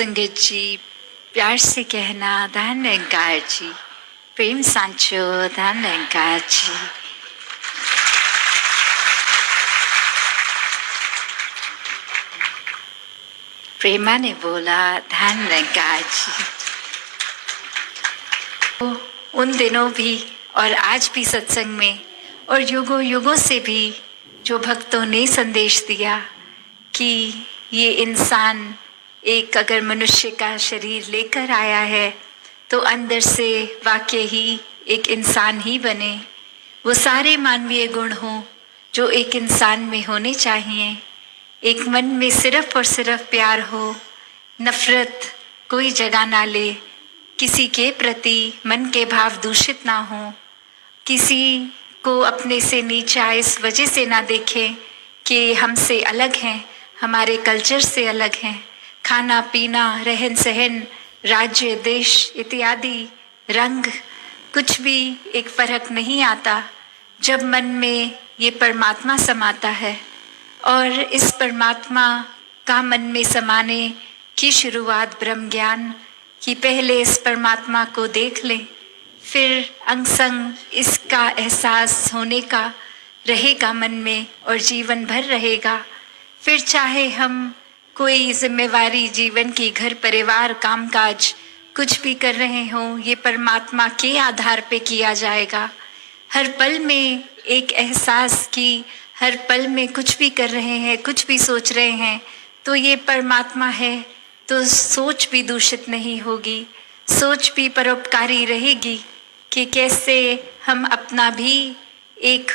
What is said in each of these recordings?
संगत जी, प्यार से कहना धन निरंकार जी, प्रेम सांचो धन निरंकार जी। प्रेमा ने बोला धन निरंकार जी। उन दिनों भी और आज भी सत्संग में और युगों युगों से भी जो भक्तों ने संदेश दिया कि ये इंसान एक अगर मनुष्य का शरीर लेकर आया है तो अंदर से वाकई ही एक इंसान ही बने, वो सारे मानवीय गुण हों जो एक इंसान में होने चाहिए। एक मन में सिर्फ और सिर्फ प्यार हो, नफरत कोई जगह ना ले, किसी के प्रति मन के भाव दूषित ना हो, किसी को अपने से नीचा इस वजह से ना देखें कि हमसे अलग हैं, हमारे कल्चर से अलग हैं। खाना पीना, रहन सहन, राज्य देश इत्यादि, रंग, कुछ भी एक फर्क नहीं आता जब मन में ये परमात्मा समाता है। और इस परमात्मा का मन में समाने की शुरुआत ब्रह्म ज्ञान कि पहले इस परमात्मा को देख लें, फिर अंग संग इसका एहसास होने का रहेगा मन में और जीवन भर रहेगा। फिर चाहे हम कोई जिम्मेवारी जीवन की, घर परिवार कामकाज कुछ भी कर रहे हों, ये परमात्मा के आधार पे किया जाएगा। हर पल में एक एहसास कि हर पल में कुछ भी कर रहे हैं, कुछ भी सोच रहे हैं तो ये परमात्मा है, तो सोच भी दूषित नहीं होगी, सोच भी परोपकारी रहेगी कि कैसे हम अपना भी एक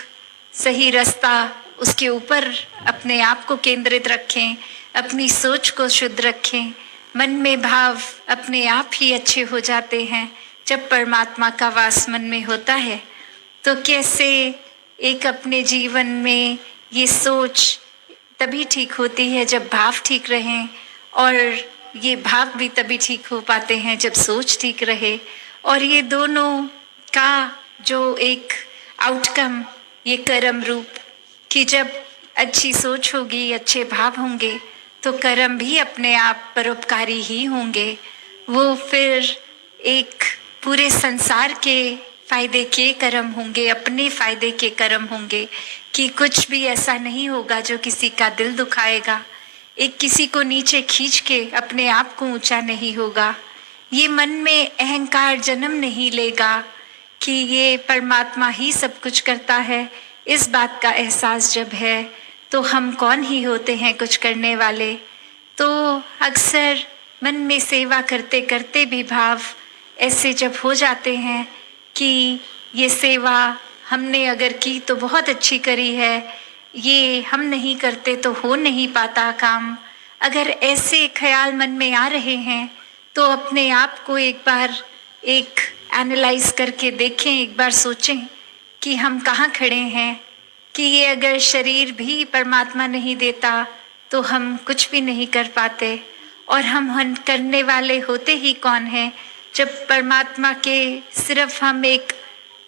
सही रास्ता उसके ऊपर अपने आप को केंद्रित रखें, अपनी सोच को शुद्ध रखें। मन में भाव अपने आप ही अच्छे हो जाते हैं जब परमात्मा का वास मन में होता है। तो कैसे एक अपने जीवन में ये सोच तभी ठीक होती है जब भाव ठीक रहें, और ये भाव भी तभी ठीक हो पाते हैं जब सोच ठीक रहे। और ये दोनों का जो एक आउटकम, ये कर्म रूप कि जब अच्छी सोच होगी, अच्छे भाव होंगे तो कर्म भी अपने आप परोपकारी ही होंगे। वो फिर एक पूरे संसार के फायदे के कर्म होंगे, अपने फायदे के कर्म होंगे कि कुछ भी ऐसा नहीं होगा जो किसी का दिल दुखाएगा, एक किसी को नीचे खींच के अपने आप को ऊंचा नहीं होगा। ये मन में अहंकार जन्म नहीं लेगा कि ये परमात्मा ही सब कुछ करता है। इस बात का एहसास जब है तो हम कौन ही होते हैं कुछ करने वाले। तो अक्सर मन में सेवा करते करते भी भाव ऐसे जब हो जाते हैं कि ये सेवा हमने अगर की तो बहुत अच्छी करी है, ये हम नहीं करते तो हो नहीं पाता काम। अगर ऐसे ख्याल मन में आ रहे हैं तो अपने आप को एक बार एक एनालाइज करके देखें, एक बार सोचें कि हम कहाँ खड़े हैं, कि ये अगर शरीर भी परमात्मा नहीं देता तो हम कुछ भी नहीं कर पाते। और हम करने वाले होते ही कौन हैं जब परमात्मा के सिर्फ हम एक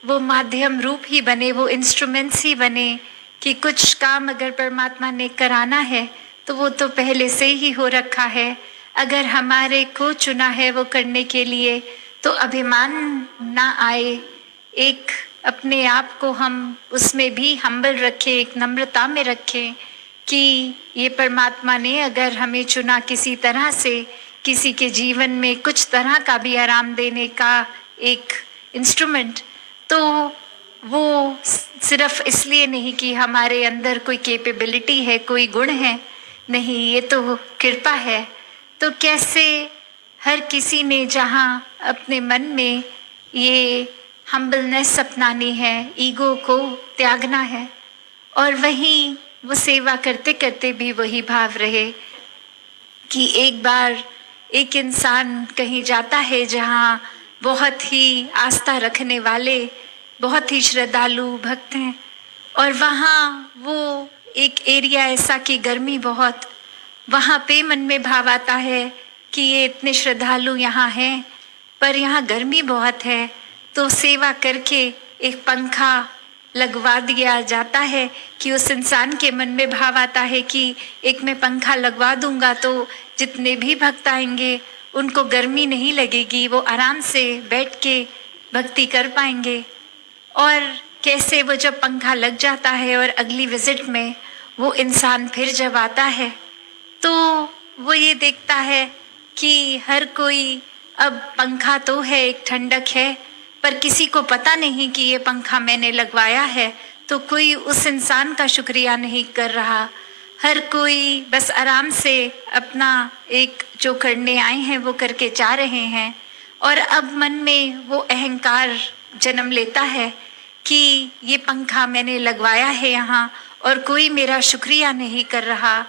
वो माध्यम रूप ही बने, वो इंस्ट्रूमेंट्स ही बने कि कुछ काम अगर परमात्मा ने कराना है तो वो तो पहले से ही हो रखा है। अगर हमारे को चुना है वो करने के लिए तो अभिमान ना आए, एक अपने आप को हम उसमें भी हम्बल रखें, एक नम्रता में रखें कि ये परमात्मा ने अगर हमें चुना किसी तरह से, किसी के जीवन में कुछ तरह का भी आराम देने का एक इंस्ट्रूमेंट, तो वो सिर्फ इसलिए नहीं कि हमारे अंदर कोई कैपेबिलिटी है, कोई गुण है, नहीं, ये तो कृपा है। तो कैसे हर किसी ने जहाँ अपने मन में ये हम्बलनेस अपनानी है, ईगो को त्यागना है, और वहीं वो सेवा करते करते भी वही भाव रहे कि एक बार एक इंसान कहीं जाता है जहाँ बहुत ही आस्था रखने वाले, बहुत ही श्रद्धालु भक्त हैं, और वहाँ वो एक एरिया ऐसा कि गर्मी बहुत, वहाँ पे मन में भाव आता है कि ये इतने श्रद्धालु यहाँ हैं पर यहाँ गर्मी बहुत है, तो सेवा करके एक पंखा लगवा दिया जाता है कि उस इंसान के मन में भाव आता है कि एक मैं पंखा लगवा दूंगा तो जितने भी भक्त आएंगे उनको गर्मी नहीं लगेगी, वो आराम से बैठ के भक्ति कर पाएंगे। और कैसे वो जब पंखा लग जाता है और अगली विजिट में वो इंसान फिर जब आता है तो वो ये देखता है कि हर कोई, अब पंखा तो है, एक ठंडक है, पर किसी को पता नहीं कि ये पंखा मैंने लगवाया है, तो कोई उस इंसान का शुक्रिया नहीं कर रहा। हर कोई बस आराम से अपना एक जो करने आए हैं वो करके जा रहे हैं। और अब मन में वो अहंकार जन्म लेता है कि ये पंखा मैंने लगवाया है यहाँ और कोई मेरा शुक्रिया नहीं कर रहा।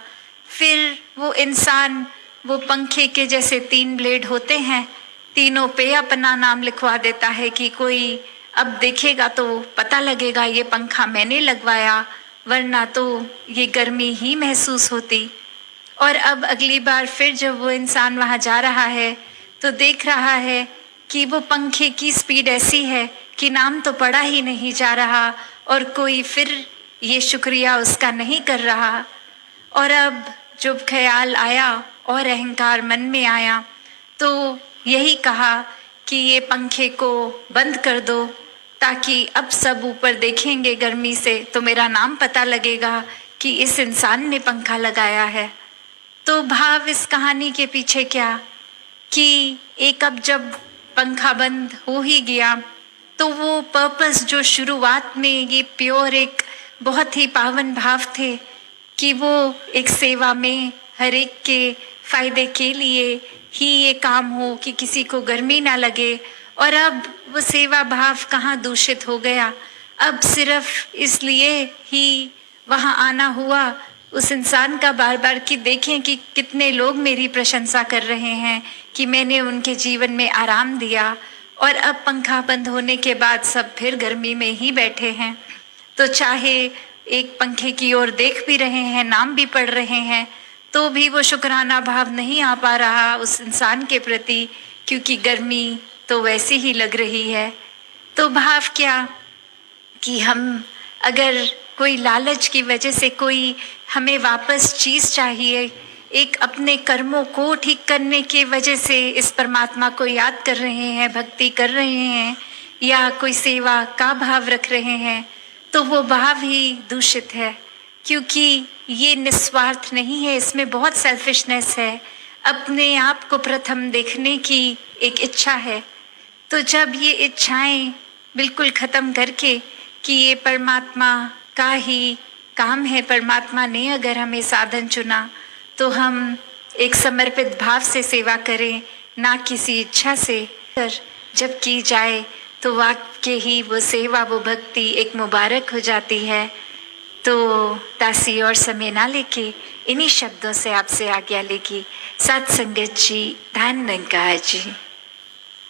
फिर वो इंसान वो पंखे के जैसे 3 ब्लेड होते हैं, तीनों पे अपना नाम लिखवा देता है कि कोई अब देखेगा तो पता लगेगा ये पंखा मैंने लगवाया, वरना तो ये गर्मी ही महसूस होती। और अब अगली बार फिर जब वो इंसान वहाँ जा रहा है तो देख रहा है कि वो पंखे की स्पीड ऐसी है कि नाम तो पढ़ा ही नहीं जा रहा और कोई फिर ये शुक्रिया उसका नहीं कर रहा। और अब जब ख्याल आया और अहंकार मन में आया तो यही कहा कि ये पंखे को बंद कर दो, ताकि अब सब ऊपर देखेंगे गर्मी से तो मेरा नाम पता लगेगा कि इस इंसान ने पंखा लगाया है। तो भाव इस कहानी के पीछे क्या कि एक अब जब पंखा बंद हो ही गया तो वो पर्पस जो शुरुआत में ये प्योर एक बहुत ही पावन भाव थे कि वो एक सेवा में हर एक के फायदे के लिए ही ये काम हो कि किसी को गर्मी ना लगे, और अब वो सेवा भाव कहाँ दूषित हो गया। अब सिर्फ इसलिए ही वहाँ आना हुआ उस इंसान का बार बार कि देखें कि कितने लोग मेरी प्रशंसा कर रहे हैं कि मैंने उनके जीवन में आराम दिया। और अब पंखा बंद होने के बाद सब फिर गर्मी में ही बैठे हैं, तो चाहे एक पंखे की ओर देख भी रहे हैं, नाम भी पढ़ रहे हैं, तो भी वो शुक्राना भाव नहीं आ पा रहा उस इंसान के प्रति, क्योंकि गर्मी तो वैसे ही लग रही है। तो भाव क्या कि हम अगर कोई लालच की वजह से कोई हमें वापस चीज़ चाहिए, एक अपने कर्मों को ठीक करने की वजह से इस परमात्मा को याद कर रहे हैं, भक्ति कर रहे हैं या कोई सेवा का भाव रख रहे हैं, तो वो भाव ही दूषित है, क्योंकि ये निस्वार्थ नहीं है, इसमें बहुत सेल्फिशनेस है, अपने आप को प्रथम देखने की एक इच्छा है। तो जब ये इच्छाएं बिल्कुल ख़त्म करके कि ये परमात्मा का ही काम है, परमात्मा ने अगर हमें साधन चुना तो हम एक समर्पित भाव से सेवा करें, ना किसी इच्छा से। कर जब की जाए तो वाकई ही वो सेवा, वो भक्ति एक मुबारक हो जाती है। तो दासी और समय ना लेके इन्हीं शब्दों से आपसे आज्ञा लेगी। सत्संगत जी, धन निरंकार जी।